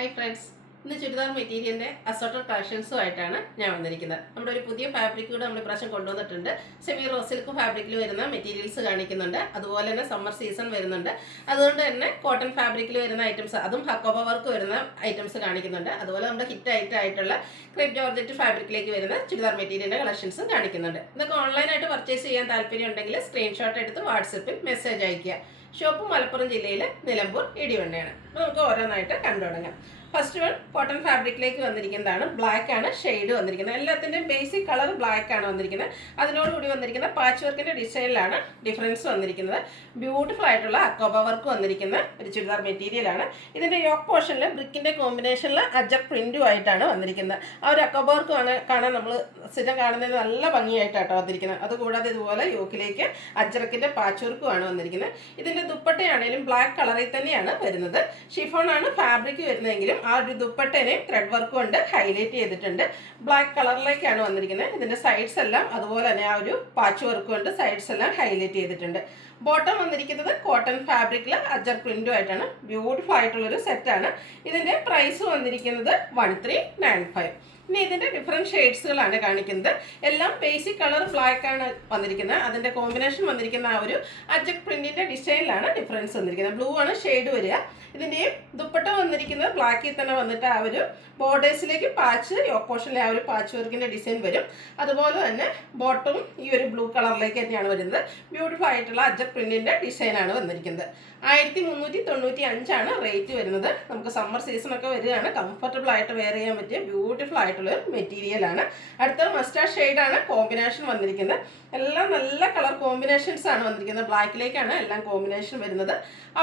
Hi friends, ഇന്ന് ചുരിദാർ മെറ്റീരിയലിൻ്റെ assorted കളക്ഷൻസുമായിട്ടാണ് ഞാൻ വന്നിരിക്കുന്നത്. നമ്മുടെ ഒരു പുതിയ ഫാബ്രിക് കൂടെ നമ്മൾ പ്രാവശ്യം കൊണ്ടുവന്നിട്ടുണ്ട്. സെമി റോ സിൽക്ക് ഫാബ്രിക്കിൽ വരുന്ന മെറ്റീരിയൽസ് കാണിക്കുന്നുണ്ട്. അതുപോലെ തന്നെ സമ്മർ സീസൺ വരുന്നുണ്ട്. അതുകൊണ്ട് തന്നെ കോട്ടൺ ഫാബ്രിക്കിൽ വരുന്ന ഐറ്റംസ്, അതും ഹക്കോബ വർക്ക് വരുന്ന ഐറ്റംസ് കാണിക്കുന്നുണ്ട്. അതുപോലെ നമ്മുടെ ഹിറ്റ് ആയിട്ടുള്ള ക്രേപ്പ് ജോർജറ്റ് ഫാബ്രിക്കിലേക്ക് വരുന്ന ചുരിദാർ മെറ്റീരിയലിൻ്റെ കളക്ഷൻസും കാണിക്കുന്നുണ്ട്. ഇതൊക്കെ ഓൺലൈനായിട്ട് പർച്ചേസ് ചെയ്യാൻ താല്പര്യം ഉണ്ടെങ്കിൽ സ്ക്രീൻഷോട്ട് എടുത്ത് വാട്സപ്പിൽ മെസ്സേജ് അയയ്ക്കുക. ഷോപ്പ് മലപ്പുറം ജില്ലയിൽ നിലമ്പൂർ ഇടിവണ്ണയാണ്. അപ്പോൾ നമുക്ക് ഓരോന്നായിട്ട് കണ്ടു തുടങ്ങാം. ഫസ്റ്റ് വൺ കോട്ടൺ ഫാബ്രിക്കിലേക്ക് വന്നിരിക്കുന്നതാണ്. ബ്ലാക്ക് ആണ് ഷെയ്ഡ് വന്നിരിക്കുന്നത്. എല്ലാത്തിൻ്റെയും ബേസിക് കളർ ബ്ലാക്ക് ആണ് വന്നിരിക്കുന്നത്. അതിനോടുകൂടി വന്നിരിക്കുന്ന പാച്ച് വർക്കിൻ്റെ ഡിസൈനിലാണ് ഡിഫറൻസ് വന്നിരിക്കുന്നത്. ബ്യൂട്ടിഫുൾ ആയിട്ടുള്ള അക്കോബ വർക്ക് വന്നിരിക്കുന്ന ഒരു ചുരിദാർ മെറ്റീരിയലാണ്. ഇതിൻ്റെ യോക്ക് പോർഷനിൽ ബ്രിക്കിൻ്റെ കോമ്പിനേഷനിൽ അജക് പ്രിൻറ്റും ആയിട്ടാണ് വന്നിരിക്കുന്നത്. ആ ഒരു അക്കോബ വർക്ക് കാണാൻ നമ്മൾ സ്ഥിരം കാണുന്നത് നല്ല ഭംഗിയായിട്ടാണ് വന്നിരിക്കുന്നത്. അതുകൂടാതെ ഇതുപോലെ യോക്കിലേക്ക് അജ്രക്കിൻ്റെ പാച്ച് വർക്കുമാണ് വന്നിരിക്കുന്നത്. ഇതിൻ്റെ ദുപ്പട്ടയാണെങ്കിലും ബ്ലാക്ക് കളറിൽ തന്നെയാണ് വരുന്നത്. ഷിഫോൺ ആണ് ഫാബ്രിക് വരുന്നതെങ്കിലും ആ ഒരു ദുപ്പട്ടനെ ത്രെഡ് വർക്ക് കൊണ്ട് ഹൈലൈറ്റ് ചെയ്തിട്ടുണ്ട്. ബ്ലാക്ക് കളറിലേക്കാണ് വന്നിരിക്കുന്നത്. ഇതിൻ്റെ സൈഡ്സ് എല്ലാം അതുപോലെ തന്നെ ആ ഒരു പാച്ച് വർക്ക് കൊണ്ട് സൈഡ്സ് എല്ലാം ഹൈലൈറ്റ് ചെയ്തിട്ടുണ്ട്. ബോട്ടം വന്നിരിക്കുന്നത് കോട്ടൺ ഫാബ്രിക്കിൽ അജർ പ്രിന്റും ആയിട്ടാണ്. ബ്യൂട്ടിഫുൾ ആയിട്ടുള്ളൊരു സെറ്റാണ്. ഇതിൻ്റെ പ്രൈസ് വന്നിരിക്കുന്നത് 1395. ഇനി ഇതിൻ്റെ ഡിഫറെൻറ്റ് ഷെയ്ഡ്സുകളാണ് കാണിക്കുന്നത്. എല്ലാം ബേസിക് കളർ ബ്ലാക്ക് ആണ് വന്നിരിക്കുന്നത്. അതിൻ്റെ കോമ്പിനേഷൻ വന്നിരിക്കുന്ന ആ ഒരു അജക് പ്രിന്റിൻ്റെ ഡിസൈനിലാണ് ഡിഫറൻസ് വന്നിരിക്കുന്നത്. ബ്ലൂ ആണ് ഷെയ്ഡ് വരിക. ഇതിൻ്റെയും ദുപ്പട്ട വന്നിരിക്കുന്നത് ബ്ലാക്കിൽ തന്നെ വന്നിട്ട് ആ ഒരു ബോർഡേഴ്സിലേക്ക് പാച്ച് യോക്ക് പോർഷനിലെ ആ ഒരു പാച്ച് വർക്കിൻ്റെ ഡിസൈൻ വരും. അതുപോലെ തന്നെ ബോട്ടം ഈ ഒരു ബ്ലൂ കളറിലേക്ക് തന്നെയാണ് വരുന്നത്. ബ്യൂട്ടിഫുൾ ആയിട്ടുള്ള അജക് പ്രിന്റിൻ്റെ ഡിസൈനാണ് വന്നിരിക്കുന്നത്. 1395 റേറ്റ് വരുന്നത്. നമുക്ക് സമ്മർ സീസണൊക്കെ വരികയാണ്. കംഫർട്ടബിൾ ആയിട്ട് വെയർ ചെയ്യാൻ പറ്റിയ ബ്യൂട്ടിഫുൾ ആയിട്ടുള്ള മെറ്റീരിയലാണ്. അടുത്തത് മസ്റ്റാർഡ് ഷെയ്ഡാണ് കോമ്പിനേഷൻ വന്നിരിക്കുന്നത്. എല്ലാം നല്ല കളർ കോമ്പിനേഷൻസ് ആണ് വന്നിരിക്കുന്നത്. ബ്ലാക്കിലേക്കാണ് എല്ലാം കോമ്പിനേഷൻ വരുന്നത്.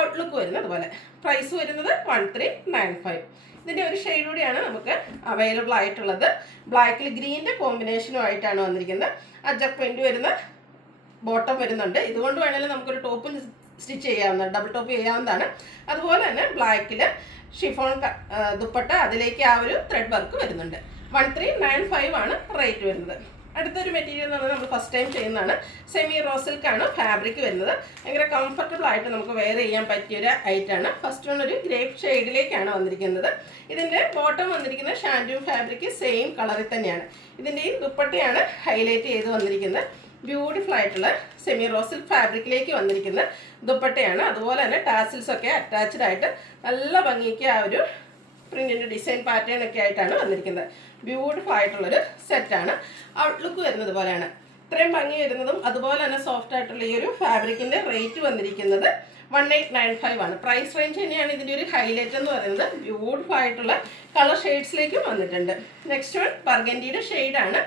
ഔട്ട്ലുക്ക് വരുന്നത് അതുപോലെ. പ്രൈസ് വരുന്നത് 1395. ഇതിൻ്റെ ഒരു ഷെയ്ഡ് കൂടിയാണ് നമുക്ക് അവൈലബിൾ ആയിട്ടുള്ളത്. ബ്ലാക്കിൽ ഗ്രീൻ്റെ കോമ്പിനേഷനുമായിട്ടാണ് വന്നിരിക്കുന്നത്. അജക് പ്രിന്റ് വരുന്ന ബോട്ടം വരുന്നുണ്ട്. ഇതുകൊണ്ട് വേണമെങ്കിൽ നമുക്കൊരു ടോപ്പ് സ്റ്റിച്ച് ചെയ്യാവുന്നതാണ്, ഡബിൾ ടോപ്പ് ചെയ്യാവുന്നതാണ്. അതുപോലെ തന്നെ ബ്ലാക്കിൽ ഷിഫോൺ ദുപ്പട്ട, അതിലേക്ക് ആ ഒരു ത്രെഡ് വർക്ക് വരുന്നുണ്ട്. 1395 റേറ്റ് വരുന്നത്. അടുത്തൊരു മെറ്റീരിയൽ എന്ന് പറഞ്ഞാൽ നമ്മൾ ഫസ്റ്റ് ടൈം ചെയ്യുന്നതാണ്. സെമി റോ സിൽക്കാണ് ഫാബ്രിക് വരുന്നത്. ഭയങ്കര കംഫർട്ടബിൾ ആയിട്ട് നമുക്ക് വെയർ ചെയ്യാൻ പറ്റിയൊരു ഐറ്റാണ്. ഫസ്റ്റ് വൺ ഒരു ഗ്രേപ്പ് ഷെയ്ഡിലേക്കാണ് വന്നിരിക്കുന്നത്. ഇതിൻ്റെ ബോട്ടം വന്നിരിക്കുന്നത് ഷാൻഡൂൺ ഫാബ്രിക് സെയിം കളറിൽ തന്നെയാണ്. ഇതിൻ്റെയും ദുപ്പട്ടയാണ് ഹൈലൈറ്റ് ചെയ്ത് വന്നിരിക്കുന്നത്. ബ്യൂട്ടിഫുൾ ആയിട്ടുള്ള സെമി റോ സിൽക്ക് ഫാബ്രിക്കിലേക്ക് വന്നിരിക്കുന്ന ദുപ്പട്ടയാണ്. അതുപോലെ തന്നെ ടാസിൽസ് ഒക്കെ അറ്റാച്ച്ഡ് ആയിട്ട് നല്ല ഭംഗിക്ക് ആ ഒരു പ്രിന്റിൻ്റെ ഡിസൈൻ പാറ്റേൺ ഒക്കെ ആയിട്ടാണ് വന്നിരിക്കുന്നത്. ബ്യൂട്ടിഫുൾ ആയിട്ടുള്ളൊരു സെറ്റാണ്. ഔട്ട്ലുക്ക് വരുന്നത് പോലെയാണ്. ഇത്രയും ഭംഗി വരുന്നതും അതുപോലെ തന്നെ സോഫ്റ്റ് ആയിട്ടുള്ള ഈ ഒരു ഫാബ്രിക്കിൻ്റെ റേറ്റ് വന്നിരിക്കുന്നത് 1895 പ്രൈസ് റേഞ്ച് തന്നെയാണ് ഇതിൻ്റെ ഒരു ഹൈലൈറ്റ് എന്ന് പറയുന്നത്. ബ്യൂട്ടിഫുൾ ആയിട്ടുള്ള കളർ ഷെയ്ഡ്സിലേക്കും വന്നിട്ടുണ്ട്. നെക്സ്റ്റ് വൺ ബർഗൻഡിയുടെ ഷെയ്ഡാണ്.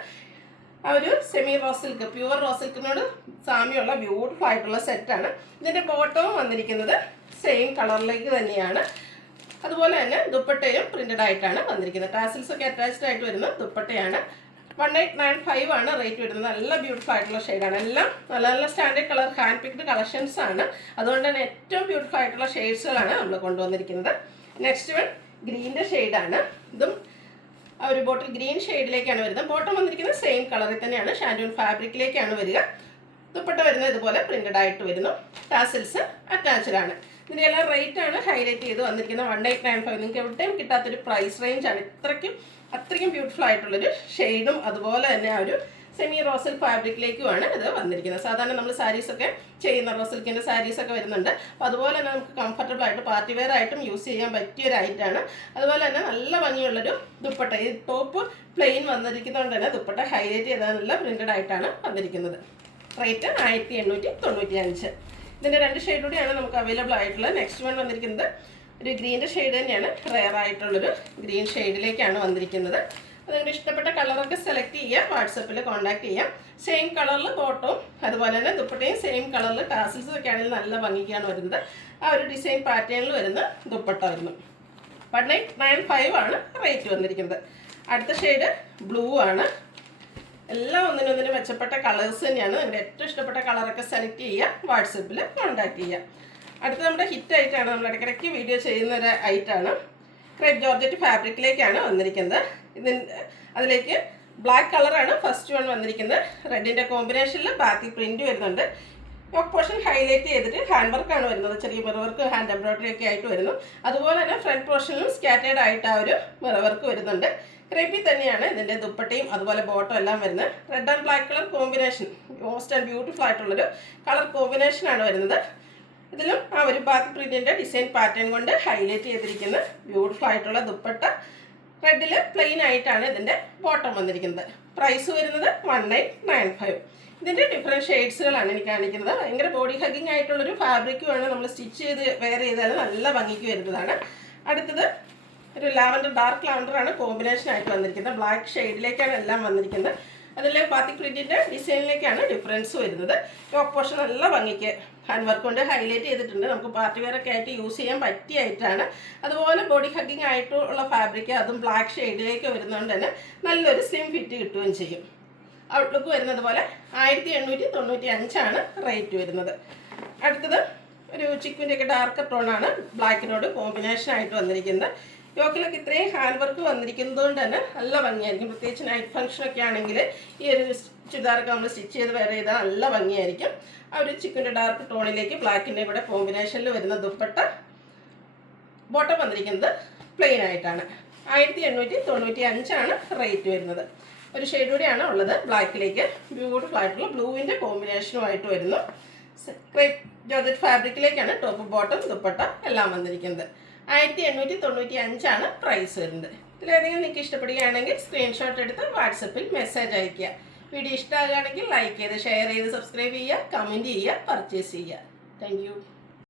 ആ ഒരു semi raw silk, pure raw സിൽക്കിനോട് സാമ്യമുള്ള ബ്യൂട്ടിഫുൾ ആയിട്ടുള്ള സെറ്റാണ്. ഇതിൻ്റെ ബോട്ടവും വന്നിരിക്കുന്നത് സെയിം കളറിലേക്ക് തന്നെയാണ്. അതുപോലെ തന്നെ ദുപ്പട്ടയും പ്രിന്റഡ് ആയിട്ടാണ് വന്നിരിക്കുന്നത്. ടാസിൽസ് ഒക്കെ അറ്റാച്ച്ഡ് ആയിട്ട് വരുന്ന ദുപ്പട്ടയാണ്. 1895 റേറ്റ് വരുന്നത്. നല്ല ബ്യൂട്ടിഫുൾ ആയിട്ടുള്ള ഷെയ്ഡാണ്. എല്ലാം നല്ല നല്ല standard colour hand picked collections ആണ്. അതുകൊണ്ട് തന്നെ ഏറ്റവും ബ്യൂട്ടിഫുൾ ആയിട്ടുള്ള ഷെയ്ഡ്സുകളാണ് നമ്മൾ കൊണ്ടുവന്നിരിക്കുന്നത്. നെക്സ്റ്റ് വൺ ഗ്രീൻ്റെ ഷെയ്ഡാണ്. ഇതും ആ ഒരു ബോട്ടിൽ ഗ്രീൻ ഷെയ്ഡിലേക്കാണ് വരുന്നത്. ബോട്ടം വന്നിരിക്കുന്നത് സെയിം കളറിൽ തന്നെയാണ്. ഷാൻഡൂൺ ഫാബ്രിക്കിലേക്കാണ് വരിക. ദുപ്പട്ട വരുന്നത് ഇതുപോലെ പ്രിന്റഡ് ആയിട്ട് വരുന്നു. ടാസിൽസ് അറ്റാച്ച്ഡ് ആണ്. ഇതിൻ്റെ എല്ലാം റേറ്റ് ആണ് ഹൈലൈറ്റ് ചെയ്ത് വന്നിരിക്കുന്നത്. 1895. നിങ്ങൾക്ക് എവിടെയും കിട്ടാത്തൊരു പ്രൈസ് റേഞ്ചാണ്. അത്രയ്ക്കും ബ്യൂട്ടിഫുൾ ആയിട്ടുള്ളൊരു ഷെയ്ഡും അതുപോലെ തന്നെ ആ ഒരു സെമി റോ സിൽക്ക് ഫാബ്രിക്കിലേക്കുമാണ് ഇത് വന്നിരിക്കുന്നത്. സാധാരണ നമ്മൾ സാരീസൊക്കെ ചെയ്യുന്ന റോ സിൽക്കിൻ്റെ സാരീസൊക്കെ വരുന്നുണ്ട്. അപ്പോൾ അതുപോലെ തന്നെ നമുക്ക് കംഫർട്ടബിൾ ആയിട്ട് പാർട്ടി വെയർ ആയിട്ടും യൂസ് ചെയ്യാൻ പറ്റിയൊരു ഐറ്റാണ്. അതുപോലെ തന്നെ നല്ല ഭംഗിയുള്ളൊരു ദുപ്പട്ട. ഈ ടോപ്പ് പ്ലെയിൻ വന്നിരിക്കുന്നതുകൊണ്ട് തന്നെ ദുപ്പട്ട ഹൈലൈറ്റ് ചെയ്താൽ നല്ല പ്രിന്റഡ് ആയിട്ടാണ് വന്നിരിക്കുന്നത്. റേറ്റ് 1895. ഇതിൻ്റെ രണ്ട് ഷെയ്ഡ് കൂടിയാണ് നമുക്ക് അവൈലബിൾ ആയിട്ടുള്ളത്. നെക്സ്റ്റ് വൺ വന്നിരിക്കുന്നത് ഒരു ഗ്രീൻ്റെ ഷെയ്ഡ് തന്നെയാണ്. റെയർ ആയിട്ടുള്ളൊരു ഗ്രീൻ ഷെയ്ഡിലേക്കാണ് വന്നിരിക്കുന്നത്. അതുകൊണ്ട് ഇഷ്ടപ്പെട്ട കളറൊക്കെ സെലക്ട് ചെയ്യുക, വാട്സപ്പിൽ കോൺടാക്ട് ചെയ്യാം. സെയിം കളറിൽ ബോട്ടവും അതുപോലെ തന്നെ ദുപ്പട്ടയും സെയിം കളറിൽ ടാസിൽസും ഒക്കെ ആണെങ്കിൽ നല്ല ഭംഗിക്കാണ് വരുന്നത്. ആ ഒരു ഡിസൈൻ പാറ്റേണിൽ വരുന്ന ദുപ്പട്ട വരുന്നു. 1895 റേറ്റ് വന്നിരിക്കുന്നത്. അടുത്ത ഷെയ്ഡ് ബ്ലൂ ആണ്. എല്ലാം ഒന്നിനൊന്നിനും മെച്ചപ്പെട്ട കളേഴ്സ് തന്നെയാണ്. നിങ്ങളുടെ ഏറ്റവും ഇഷ്ടപ്പെട്ട കളറൊക്കെ സെലക്ട് ചെയ്യുക, വാട്സപ്പിൽ കോൺടാക്ട് ചെയ്യുക. അടുത്ത നമ്മുടെ ഹിറ്റ് ആയിട്ടാണ്, നമ്മൾ ഇടയ്ക്കിടയ്ക്ക് വീഡിയോ ചെയ്യുന്ന ഒരു ഐറ്റാണ്. ക്രേപ്പ് ജോർജറ്റ് ഫാബ്രിക്കിലേക്കാണ് വന്നിരിക്കുന്നത്. അതിലേക്ക് ബ്ലാക്ക് കളറാണ് ഫസ്റ്റ് വൺ വന്നിരിക്കുന്നത്. റെഡിൻ്റെ കോമ്പിനേഷനിൽ ബാക്കി പ്രിന്റ് വരുന്നുണ്ട്. യോക്ക് പോർഷൻ ഹൈലൈറ്റ് ചെയ്തിട്ട് ഹാൻഡ് വർക്കാണ് വരുന്നത്, ചെറിയ മിറർ വർക്ക് ഹാൻഡ് എംബ്രോയിഡറി ഒക്കെ ആയിട്ട് വരുന്നു. അതുപോലെ തന്നെ ഫ്രണ്ട് പോർഷനിലും സ്കാറ്റേഡ് ആയിട്ട് ആ ഒരു മിറർ വർക്ക് വരുന്നുണ്ട്. ക്രേപ്പിൽ തന്നെയാണ് ഇതിൻ്റെ ദുപ്പട്ടയും അതുപോലെ ബോട്ടം എല്ലാം വരുന്നത്. Red and black colour combination, most and beautiful ആയിട്ടുള്ളൊരു കളർ കോമ്പിനേഷനാണ് വരുന്നത്. ഇതിലും ആ ഒരു ബാത്തി പ്രിന്റിൻ്റെ ഡിസൈൻ പാറ്റേൺ കൊണ്ട് ഹൈലൈറ്റ് ചെയ്തിരിക്കുന്ന ബ്യൂട്ടിഫുൾ ആയിട്ടുള്ള ദുപ്പട്ട. റെഡിൽ പ്ലെയിൻ ആയിട്ടാണ് ഇതിൻ്റെ ബോട്ടം വന്നിരിക്കുന്നത്. പ്രൈസ് വരുന്നത് 1995. ഇതിൻ്റെ ഡിഫറെൻറ്റ് ഷെയ്ഡ്സുകളാണ് എനിക്ക് കാണിക്കുന്നത്. ഭയങ്കര ബോഡി ഹഗ്ഗിങ് ആയിട്ടുള്ളൊരു ഫാബ്രിക്കുമാണ്. നമ്മൾ സ്റ്റിച്ച് ചെയ്ത് വെയർ ചെയ്താൽ നല്ല ഭംഗിക്ക് വരുന്നതാണ്. അടുത്തത് ഒരു ലാവൻഡർ, ഡാർക്ക് ലാവൻഡറാണ് കോമ്പിനേഷനായിട്ട് വന്നിരിക്കുന്നത്. ബ്ലാക്ക് ഷെയ്ഡിലേക്കാണ് എല്ലാം വന്നിരിക്കുന്നത്. അതിൽ ബാത്തിക് പ്രിൻറ്റിൻ്റെ ഡിസൈനിലേക്കാണ് ഡിഫറൻസ് വരുന്നത്. ടോപ്പ് പോർഷൻ നല്ല ഭംഗിക്ക് ഹാൻഡ് വർക്ക് കൊണ്ട് ഹൈലൈറ്റ് ചെയ്തിട്ടുണ്ട്. നമുക്ക് പാർട്ടി വെയർ ഒക്കെ ആയിട്ട് യൂസ് ചെയ്യാൻ പറ്റിയായിട്ടാണ്. അതുപോലെ ബോഡി ഹഗ്ഗിങ് ആയിട്ടുള്ള ഫാബ്രിക്, അതും ബ്ലാക്ക് ഷെയ്ഡിലേക്ക് വരുന്നതുകൊണ്ട് തന്നെ നല്ലൊരു സ്ലിം ഫിറ്റ് കിട്ടുകയും ചെയ്യും. ഔട്ട്ലുക്ക് വരുന്നത് പോലെ 1895 റേറ്റ് വരുന്നത്. അടുത്തത് ഒരു ചിക്കുവിൻ്റെ ഒക്കെ ഡാർക്ക് ടോണാണ് ബ്ലാക്കിനോട് കോമ്പിനേഷനായിട്ട് വന്നിരിക്കുന്നത്. യോക്കിലൊക്കെ ഇത്രയും ഹാൻഡ് വർക്ക് വന്നിരിക്കുന്നത് കൊണ്ട് തന്നെ നല്ല ഭംഗിയായിരിക്കും. പ്രത്യേകിച്ച് നൈറ്റ് ഫംഗ്ഷനൊക്കെ ആണെങ്കിൽ ഈ ഒരു ചുരിദാറൊക്കെ നമ്മൾ സ്റ്റിച്ച് ചെയ്ത് വെയർ ചെയ്താൽ നല്ല ഭംഗിയായിരിക്കും. ആ ഒരു ചിക്കൻ്റെ ഡാർക്ക് ടോണിലേക്ക് ബ്ലാക്കിൻ്റെ കൂടെ കോമ്പിനേഷനിൽ വരുന്ന ദുപ്പട്ട. ബോട്ടം വന്നിരിക്കുന്നത് പ്ലെയിൻ ആയിട്ടാണ്. 1895 റേറ്റ് വരുന്നത്. ഒരു ഷെയ്ഡ് കൂടിയാണ് ഉള്ളത് ബ്ലാക്കിലേക്ക്. ബ്യൂട്ടിഫുൾ ആയിട്ടുള്ള ബ്ലൂവിൻ്റെ കോമ്പിനേഷനുമായിട്ട് വരുന്നു. ക്രേപ്പ് ജോർജറ്റ് ഫാബ്രിക്കിലേക്കാണ് ടോപ്പ് ബോട്ടം ദുപ്പട്ട എല്ലാം വന്നിരിക്കുന്നത്. 1895 പ്രൈസ് വരുന്നത്. ഇതിലേതെങ്കിലും നിങ്ങൾക്ക് ഇഷ്ടപ്പെടുകയാണെങ്കിൽ സ്ക്രീൻഷോട്ട് എടുത്ത് വാട്സപ്പിൽ മെസ്സേജ് അയയ്ക്കുക. വീഡിയോ ഇഷ്ടമാകുകയാണെങ്കിൽ ലൈക്ക് ചെയ്ത് ഷെയർ ചെയ്ത് സബ്സ്ക്രൈബ് ചെയ്യുക, കമൻറ്റ് ചെയ്യുക, പർച്ചേസ് ചെയ്യുക. Thank you.